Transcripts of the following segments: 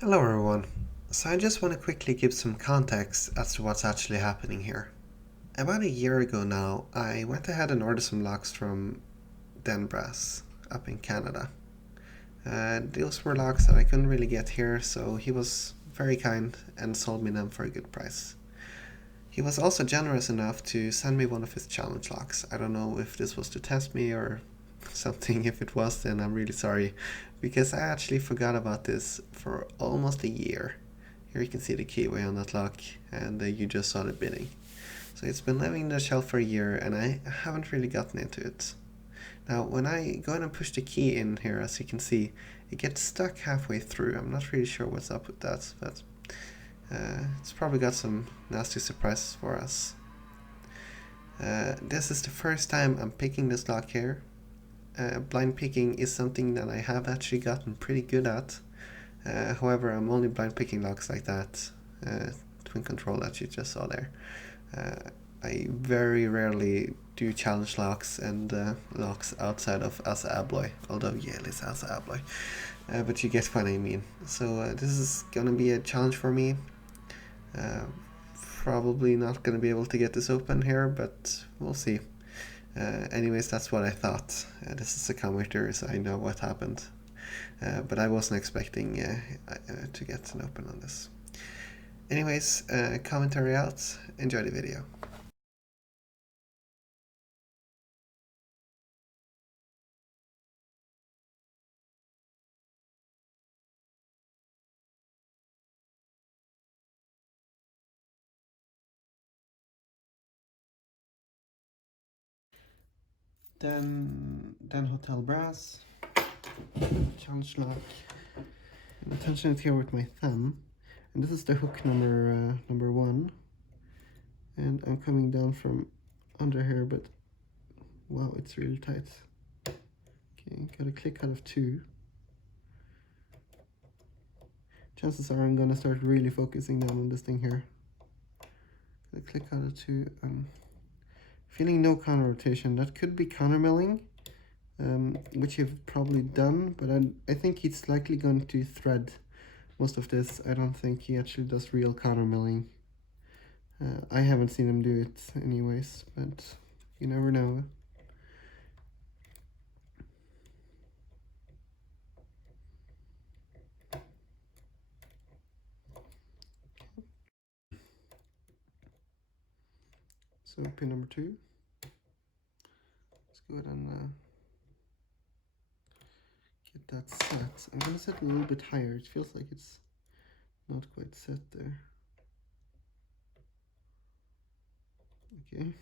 Hello everyone. So I just want to quickly give some context as to what's actually happening here. About a year ago now, I went ahead and ordered some locks from Denbrass up in Canada. Those were locks that I couldn't really get here, so he was very kind and sold me them for a good price. He was also generous enough to send me one of his challenge locks. I don't know if this was to test me or something. If it was, then I'm really sorry, because I actually forgot about this for almost a year. Here you can see the keyway on that lock, and you just saw the bidding. So it's been living in the shelf for a year, and I haven't really gotten into it. Now, when I go in and push the key in here, as you can see, it gets stuck halfway through. I'm not really sure what's up with that, but it's probably got some nasty surprises for us. This is the first time I'm picking this lock here. Blind picking is something that I have actually gotten pretty good at. However, I'm only blind picking locks like that, twin control that you just saw there. I very rarely do challenge locks and locks outside of Asa Abloy, although Yale is Asa Abloy. But you get what I mean. So this is gonna be a challenge for me. Uh, Probably not gonna be able to get this open here, but we'll see. Anyways, that's what I thought. This is a commuter, so I know what happened. But I wasn't expecting to get an open on this. Anyways, commentary out. Enjoy the video. Then Hotel Brass, challenge lock. I'm touching it here with my thumb, and this is the hook number one. And I'm coming down from under here, but wow, it's really tight. Okay, got a click out of two. Chances are I'm gonna start really focusing down on this thing here. Got a click out of two. Feeling no counter rotation. That could be counter milling, which you've probably done, but I think he's likely going to thread most of this. I don't think he actually does real counter milling. I haven't seen him do it anyways, but you never know. So pin number two. Let's go ahead and get that set. I'm gonna set it a little bit higher. It feels like it's not quite set there. Okay,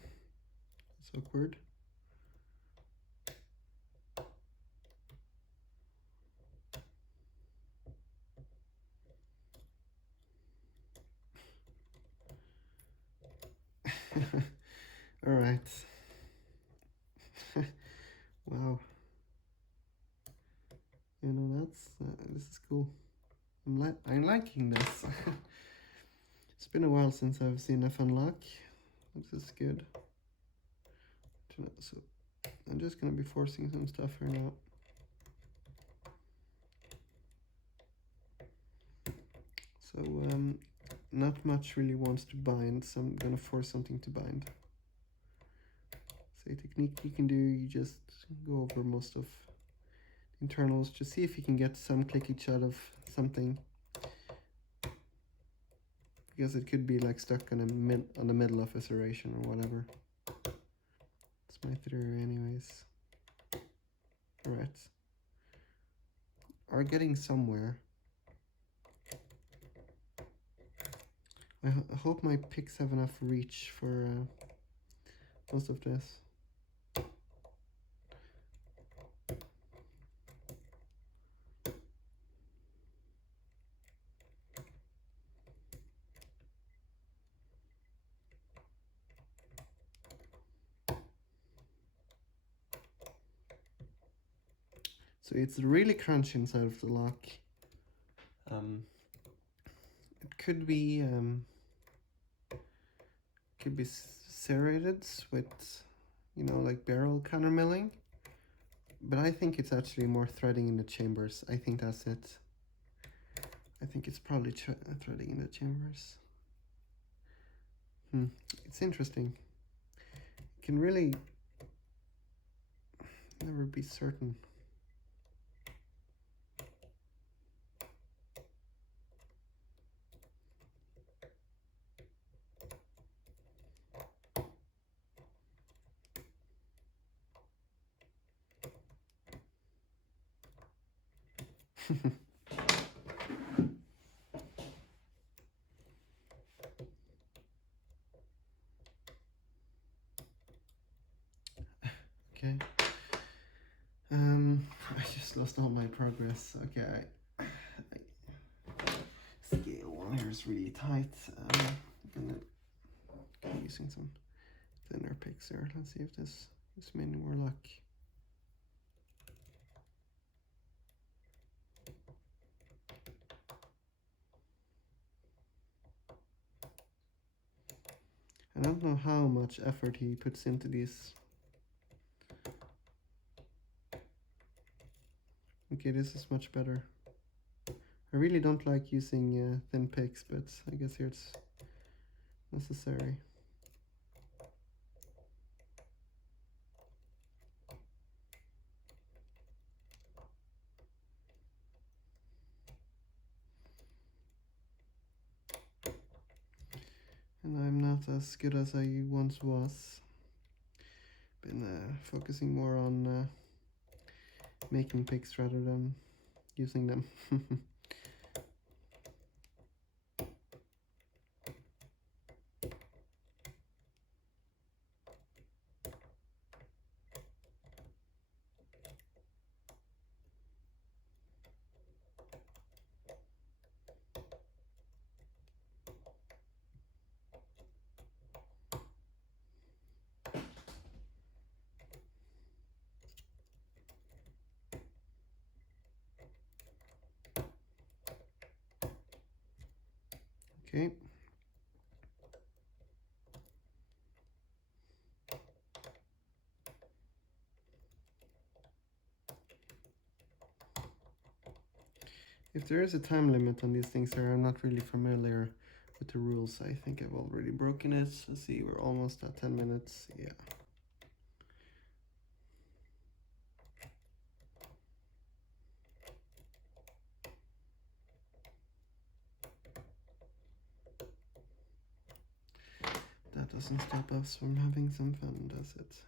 it's awkward. All right. Wow. You know, this is cool. I'm liking this. It's been a while since I've seen F unlock. This is good. So I'm just gonna be forcing some stuff here now. So not much really wants to bind, so I'm gonna force something to bind. So a technique you can do, you just go over most of the internals, just see if you can get some clickage out of something. Because it could be like stuck on the middle of a serration or whatever. That's my theory anyways. Alright. Are getting somewhere. I hope my picks have enough reach for most of this. So it's really crunchy inside of the lock. It could be serrated with, you know, like barrel counter milling. But I think it's actually more threading in the chambers. I think that's it. I think it's probably threading in the chambers. It's interesting. You can really never be certain. Okay. I just lost all my progress. Okay, scale one here is really tight. I'm gonna keep using some thinner picks here. Let's see if this gives me any more luck. I don't know how much effort he puts into these. Okay, this is much better. I really don't like using thin picks, but I guess here it's necessary. And I'm not as good as I once was. Been focusing more on making picks rather than using them. Okay. If there is a time limit on these things here, I'm not really familiar with the rules. I think I've already broken it. Let's see, we're almost at 10 minutes. Yeah. That doesn't stop us from having some fun, does it?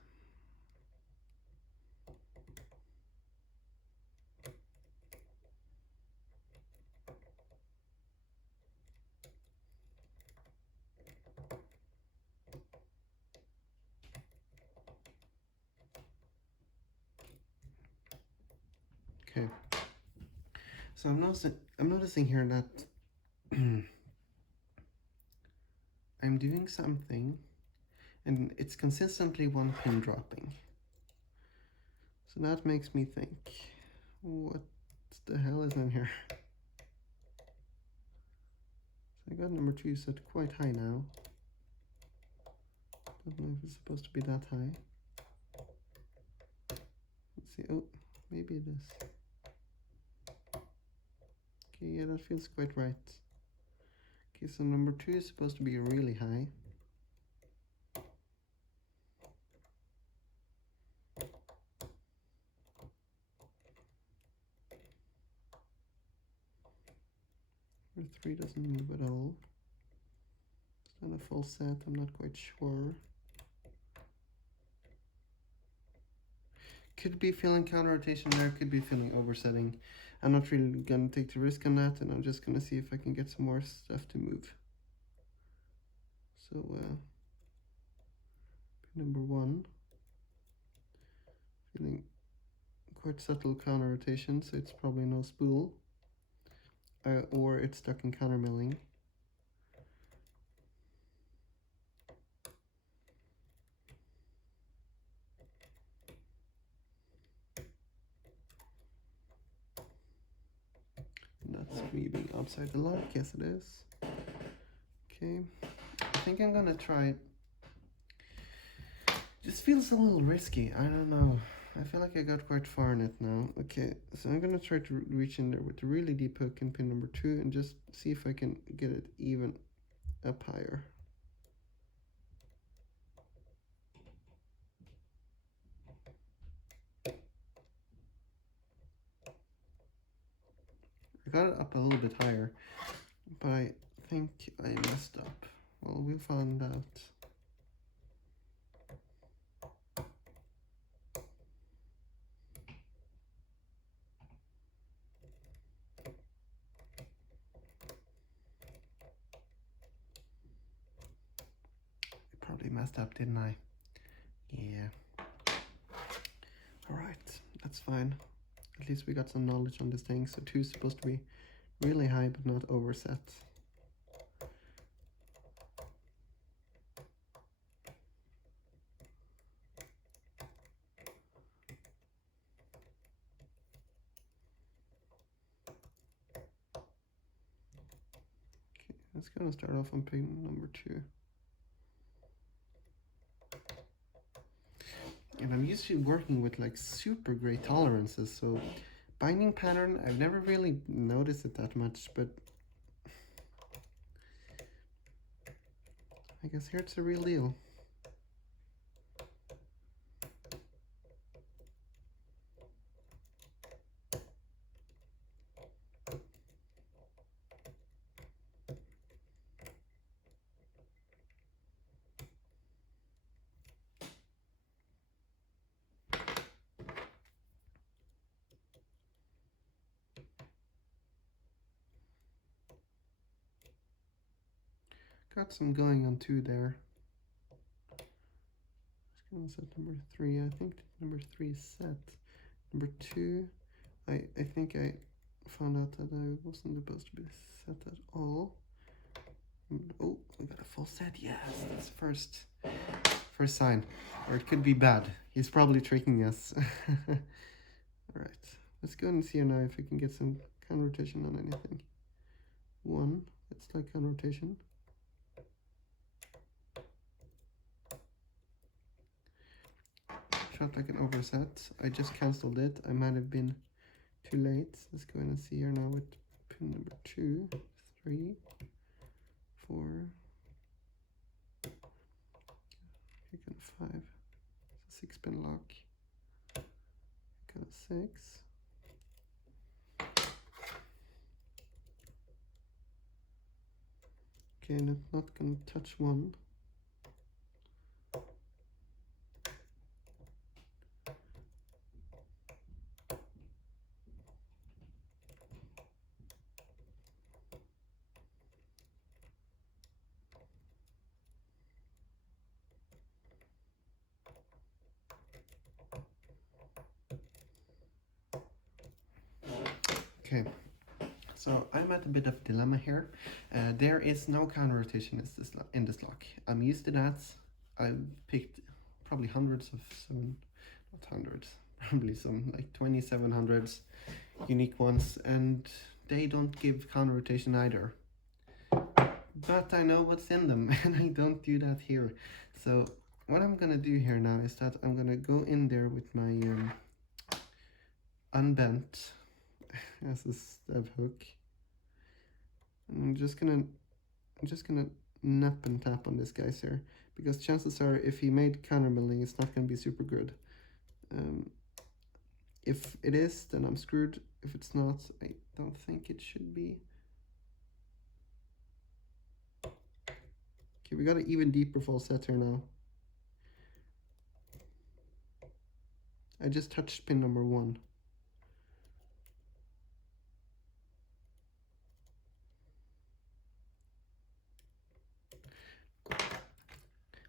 Okay. So I'm noticing here that I'm doing something and it's consistently one pin dropping. So that makes me think, what the hell is in here? So I got number 2 set quite high now. Don't know if it's supposed to be that high. Let's see, oh, maybe it is. Okay, yeah, that feels quite right. Okay, so number 2 is supposed to be really high. Number 3 doesn't move at all. It's not a full set, I'm not quite sure. Could be feeling counter rotation there, could be feeling oversetting. I'm not really gonna take the risk on that, and I'm just gonna see if I can get some more stuff to move. So, number 1, feeling quite subtle counter rotation, so it's probably no spool, or it's stuck in counter milling. That's me being outside the lock. Yes, it is. Okay, I think I'm gonna try. Just feels a little risky. I don't know. I feel like I got quite far in it now. Okay, so I'm gonna try to reach in there with a really deep hook in pin number 2 and just see if I can get it even up higher. I got it up a little bit higher, but I think I messed up. Well, we'll find out. I probably messed up, didn't I? Yeah. Alright, that's fine. At least we got some knowledge on this thing. So 2 is supposed to be really high, but not overset. Okay, let's gonna start off on pin number 2. And I'm used to working with like super great tolerances, so binding pattern, I've never really noticed it that much, but I guess here it's a real deal. Got some going on 2 there. Just gonna set number 3. I think number 3 is set. Number 2, I think I found out that I wasn't supposed to be set at all. Oh, we got a full set. Yes, that's first sign. Or it could be bad. He's probably tricking us. Alright, let's go and see now if we can get some counter rotation on anything. 1, it's like counter rotation. Felt like an overset. I just cancelled it. I might have been too late. Let's go in and see here now with pin number 2, 3, 4, pick on 5. It's a 6-pin lock. Pick on 6. Okay, and I'm not gonna touch 1. Okay, so I'm at a bit of dilemma here. There is no counter rotation in this lock. I'm used to that. I've picked probably hundreds of not hundreds, probably some like 2700s, unique ones, and they don't give counter rotation either. But I know what's in them, and I don't do that here. So what I'm gonna do here now is that I'm gonna go in there with my unbent as a stab hook. And I'm just gonna nap and tap on this guy here, because chances are if he made counter milling, it's not gonna be super good. If it is, then I'm screwed. If it's not, I don't think it should be. Okay, we got an even deeper full set here now. I just touched pin number 1.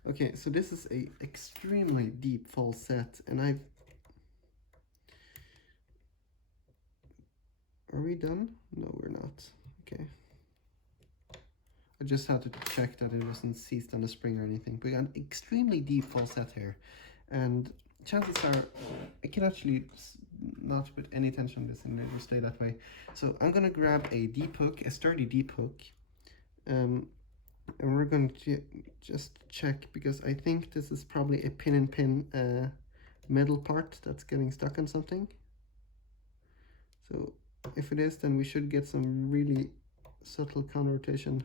Okay, so this is a extremely deep false set, and are we done? No, we're not. Okay. I just had to check that it wasn't seized on the spring or anything. But we got an extremely deep false set here, and chances are I can actually not put any tension on this and let it stay that way. So I'm gonna grab a deep hook, a sturdy deep hook, and we're going to just check, because I think this is probably a pin and pin metal part that's getting stuck on something. So if it is, then we should get some really subtle counter rotation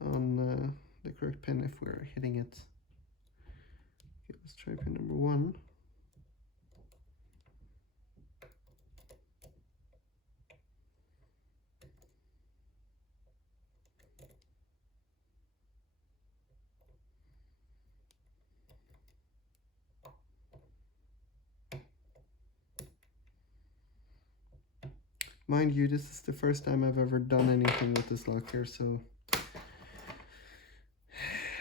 on the correct pin if we're hitting it. Okay, let's try pin number 1. Mind you, this is the first time I've ever done anything with this lock here, so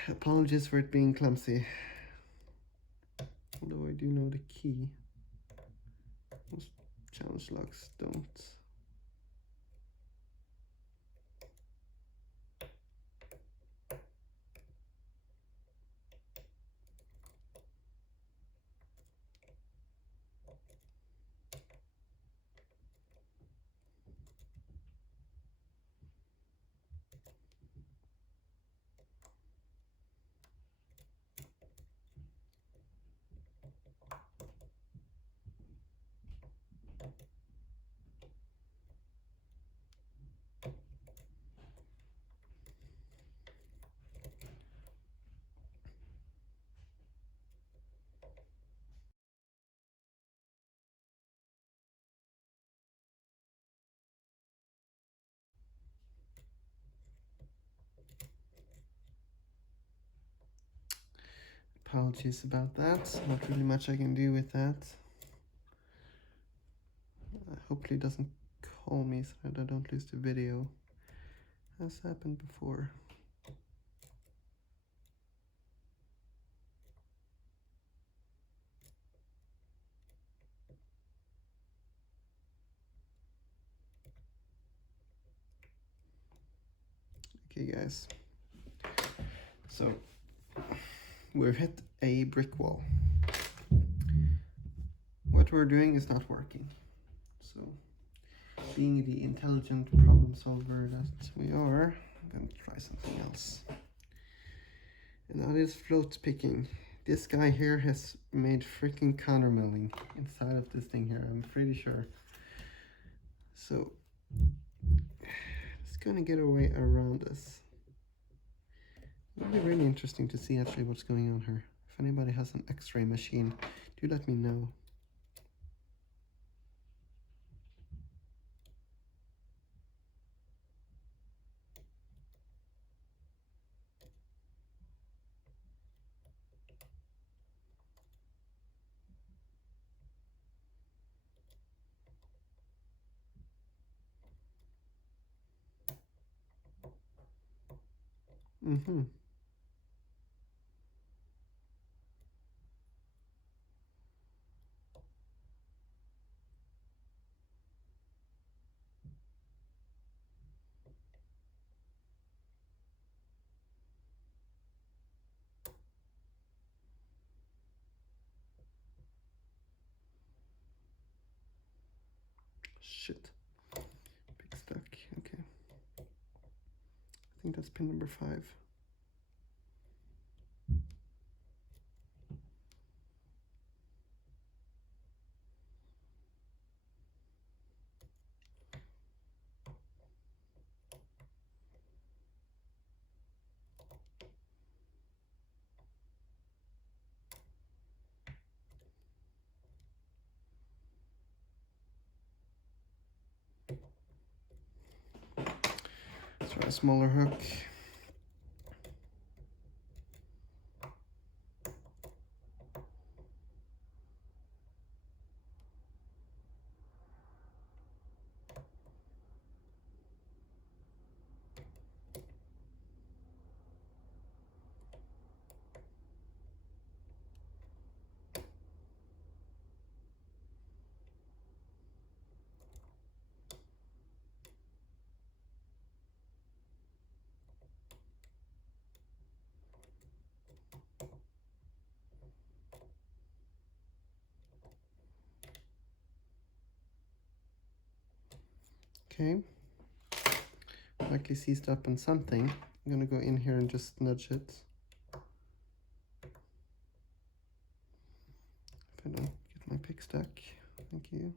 apologies for it being clumsy. Although I do know the key. Most challenge locks don't. Apologies about that. Not really much I can do with that. Hopefully it doesn't call me so that I don't lose the video. Has happened before. Okay guys, so we've hit a brick wall. What we're doing is not working. So being the intelligent problem solver that we are, I'm going to try something else. And that is float picking. This guy here has made freaking countermilling inside of this thing here, I'm pretty sure. So it's gonna get our way around this. It'll be really interesting to see actually what's going on here. If anybody has an X-ray machine, do let me know. Shit. Big stuck. Okay. I think that's pin number 5. Let's try a smaller hook. Okay, likely seized up on something. I'm gonna go in here and just nudge it. If Thank you.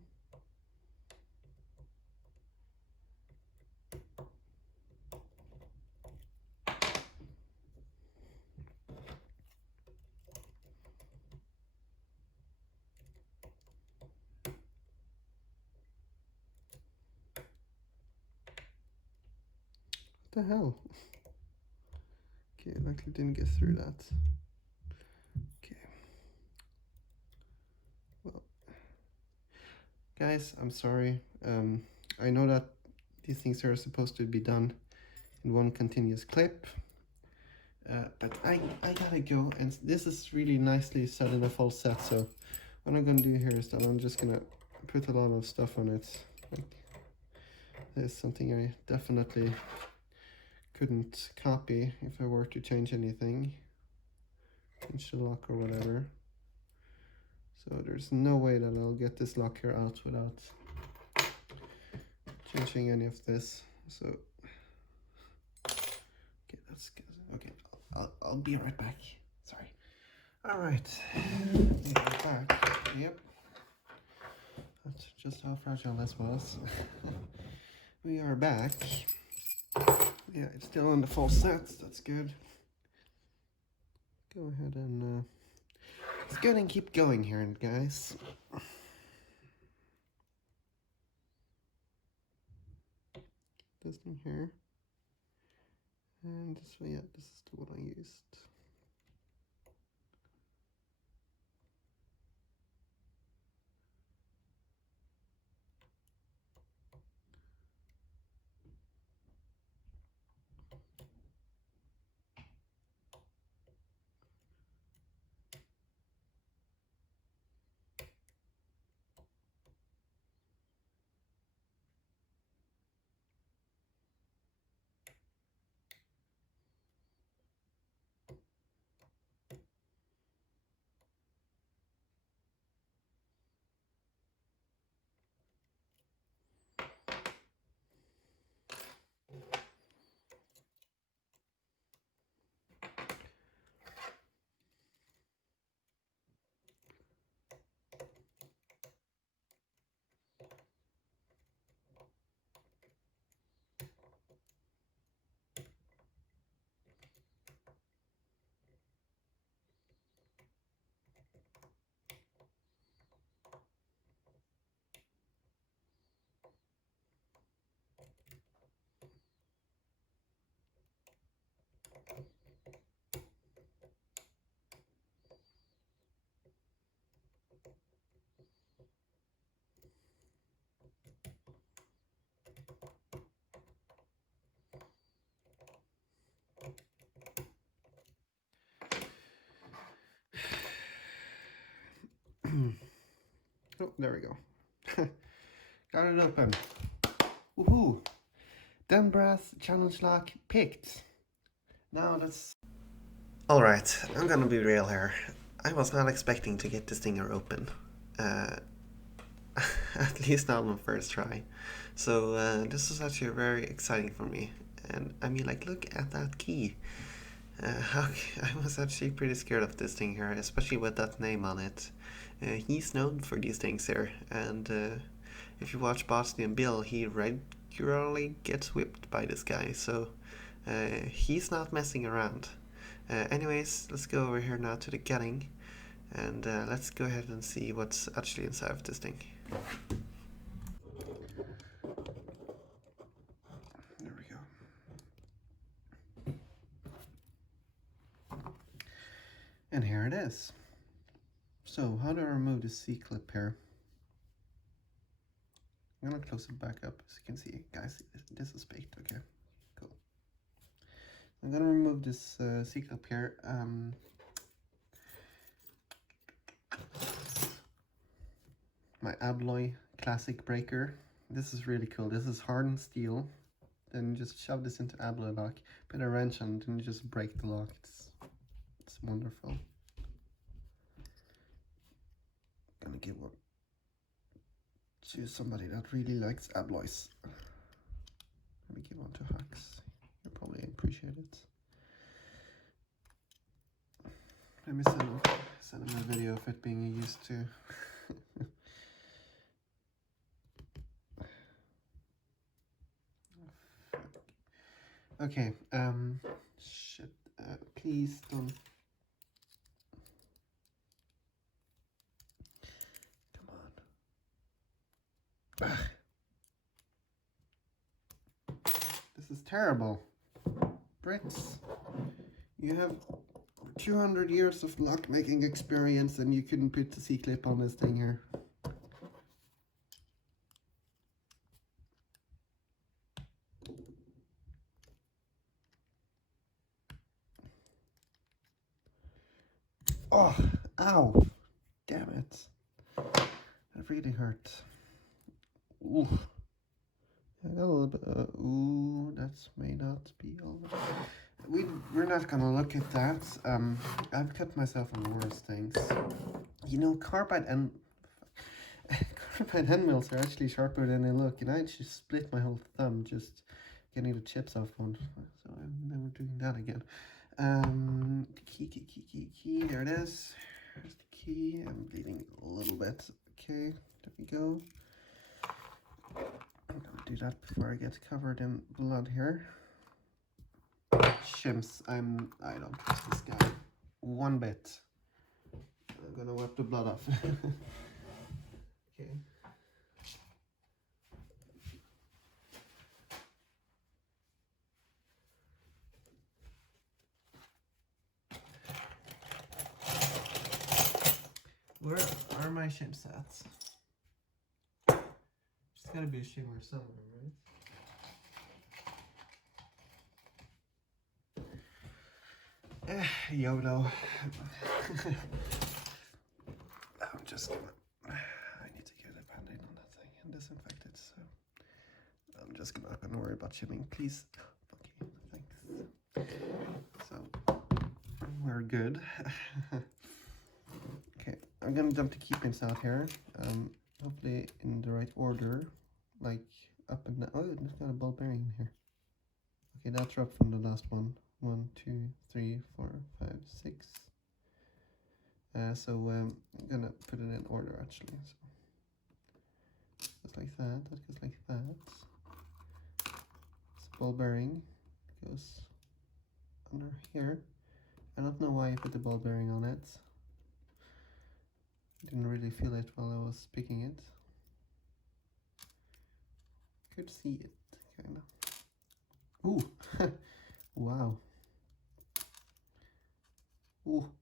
What the hell? Okay, luckily didn't get through that. Okay. Well, guys, I'm sorry. I know that these things are supposed to be done in one continuous clip. But I gotta go, and this is really nicely set in a full set, so what I'm gonna do here is that I'm just gonna put a lot of stuff on it. Like, there's something I definitely couldn't copy if I were to change anything, change the lock or whatever. So there's no way that I'll get this lock here out without changing any of this. So okay, that's good. Okay, I'll be right back. Sorry. All right, be right back. Yep. That's just how fragile this was. We are back. Yeah, it's still on the full set. That's good. Go ahead and let's go ahead and keep going here, guys. This thing here, and this way. Yeah, this is the one I used. Oh, there we go. Got it open. Woohoo! Denbrass challenge lock picked. Now let's... Alright, I'm gonna be real here. I was not expecting to get this stinger open. At least not on the first try. So this was actually very exciting for me. And I mean, like, look at that key. I was actually pretty scared of this thing here, especially with that name on it. He's known for these things here, and if you watch Boston Bill, he regularly gets whipped by this guy, so he's not messing around. Anyways, let's go over here now to the getting, and let's go ahead and see what's actually inside of this thing. There we go. And here it is. So how do I remove the C-clip here? I'm gonna close it back up so you can see, guys, this is baked, okay? Cool. I'm gonna remove this C-clip here. My Abloy classic breaker. This is really cool. This is hardened steel. Then you just shove this into Abloy lock, put a wrench on it, and you just break the lock. It's wonderful. Gonna give one to somebody that really likes Abloys. Maybe give one to Hux. You'll probably appreciate it. Let me send him a video of it being used to. Okay, shit, please don't. Come on. Ugh. This is terrible. Brits, you have 200 years of lock-making experience and you couldn't put the C-clip on this thing here. Oh, ow. Damn it. That really hurt. Ooh. I got a little bit, ooh, that may not be all. We're not gonna look at that. I've cut myself on worse things. You know, carbide end mills are actually sharper than they look, and I actually split my whole thumb just getting the chips off one. So I'm never doing that again. Key, there it is. There's the key. I'm bleeding a little bit. Okay, there we go. I'm gonna do that before I get covered in blood here. Shims, I don't trust this guy one bit. I'm gonna wipe the blood off. Okay. Where are my shims at? There's gotta be a shimmer somewhere, right? YOLO. I'm just gonna. I need to get a band-aid on that thing and disinfect it, so I'm just not gonna worry about shimming, please. Okay, thanks. So we're good. Okay, I'm gonna dump the keypins out here. Hopefully in the right order, like up and down. Oh, there's got a ball bearing in here. Okay, that dropped from the last one. 1, 2, 3, 4, 5, 6. So I'm gonna put it in order actually. So goes like that. That goes like that. This ball bearing goes under here. I don't know why I put the ball bearing on it. Didn't really feel it while I was picking it. Could see it, kind of. Ooh, wow. Ooh,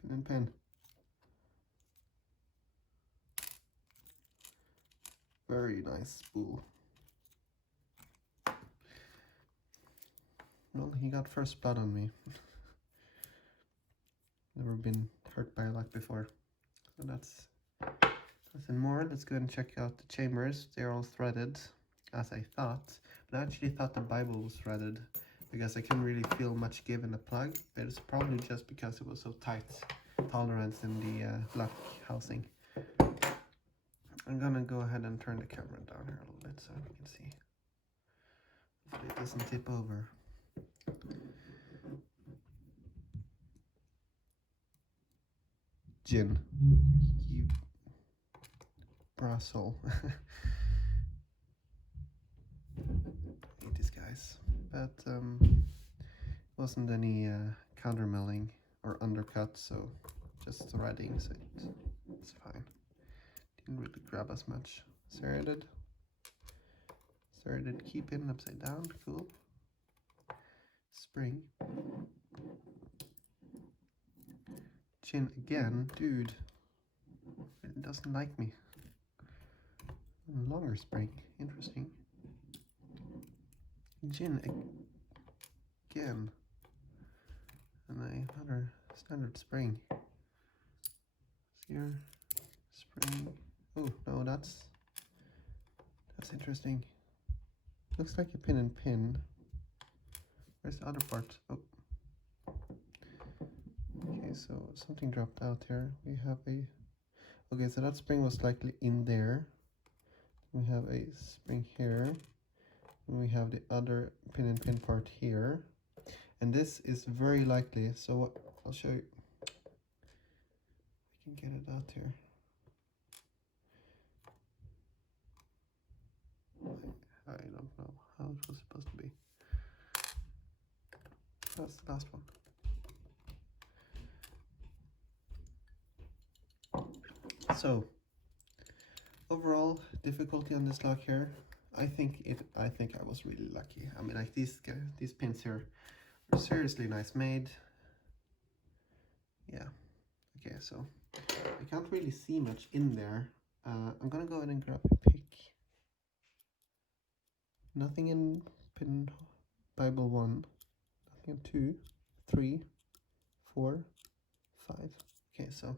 pen and pen. Very nice spool. Well, he got first blood on me. Never been hurt by a lock before. So that's nothing more. Let's go and check out the chambers. They're all threaded, as I thought. But I actually thought the Bible was threaded because I couldn't really feel much give in the plug. But it's probably just because it was so tight tolerance in the lock housing. I'm gonna go ahead and turn the camera down here a little bit so you can see. Hopefully it doesn't tip over. Gin. You brassel. Hate these guys. But wasn't any counter milling or undercut, so just threading, so it's fine. Didn't really grab as much. Serrated keypin upside down, cool. Spring. Chin again, dude. It doesn't like me. Longer spring, interesting. Gin again. And another standard spring. Here, spring. Oh no, that's interesting. Looks like a pin and pin. Where's the other part? Oh. Okay, so something dropped out here. We have a. Okay, so that spring was likely in there. We have a spring here. And we have the other pin and pin part here. And this is very likely. So I'll show you. I can get it out here. I don't know how it was supposed to be. That's the last one. So, overall difficulty on this lock here, I think I was really lucky. I mean, like these pins here are seriously nice made. Yeah. Okay, so I can't really see much in there. I'm gonna go ahead and grab a pick. Nothing in pin Bible 1. Nothing in 2, 3, 4, 5. Okay, so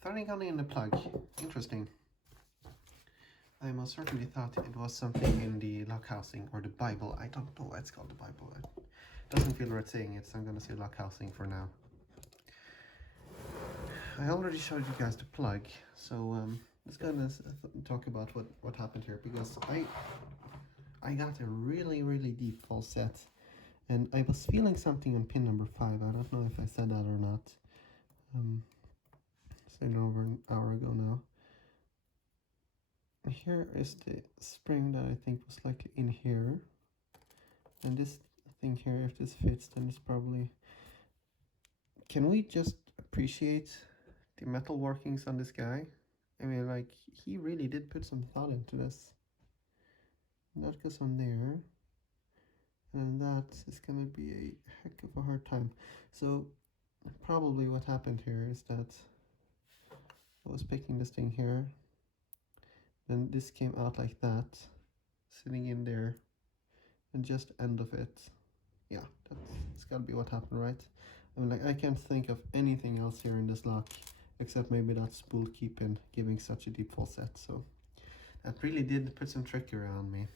starting on in the plug. Interesting. I most certainly thought it was something in the lock housing or the Bible. I don't know why it's called the Bible. It doesn't feel right saying it, so I'm gonna say lock housing for now. I already showed you guys the plug, so let's go and talk about what happened here, because I got a really deep false set, and I was feeling something on pin number 5. I don't know if I said that or not. Said it over an hour ago now. Here is the spring that I think was likely in here, and this thing here, if this fits, then it's probably... Can we just appreciate the metal workings on this guy? I mean, like, he really did put some thought into this. And that goes on there, and that is gonna be a heck of a hard time. So probably what happened here is that I was picking this thing here, then this came out like that, sitting in there, and just end of it. Yeah, that's gotta be what happened, right? I mean, like, I can't think of anything else here in this lock except maybe that spool keypin giving such a deep false set. So that really did put some trick around me.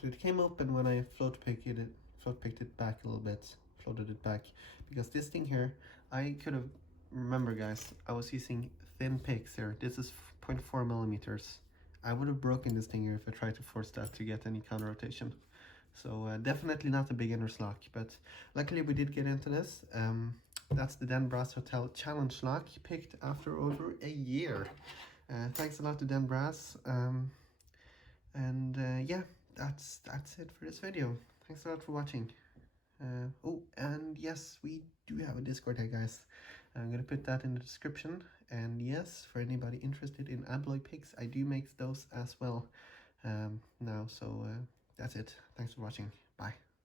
So it came open when I float picked it back a little bit, floated it back, because this thing here, I could have, remember guys, I was using thin picks here. This is 0.4 millimeters. I would have broken this thing here if I tried to force that to get any counter rotation. So definitely not a beginner's lock, but luckily we did get into this. That's the Den Brass Hotel Challenge lock, picked after over a year. Thanks a lot to Den Brass. Yeah, that's it for this video. Thanks a lot for watching. Oh, and yes, we do have a Discord here, guys. I'm gonna put that in the description. And yes, for anybody interested in alloy picks, I do make those as well now. So that's it. Thanks for watching. Bye.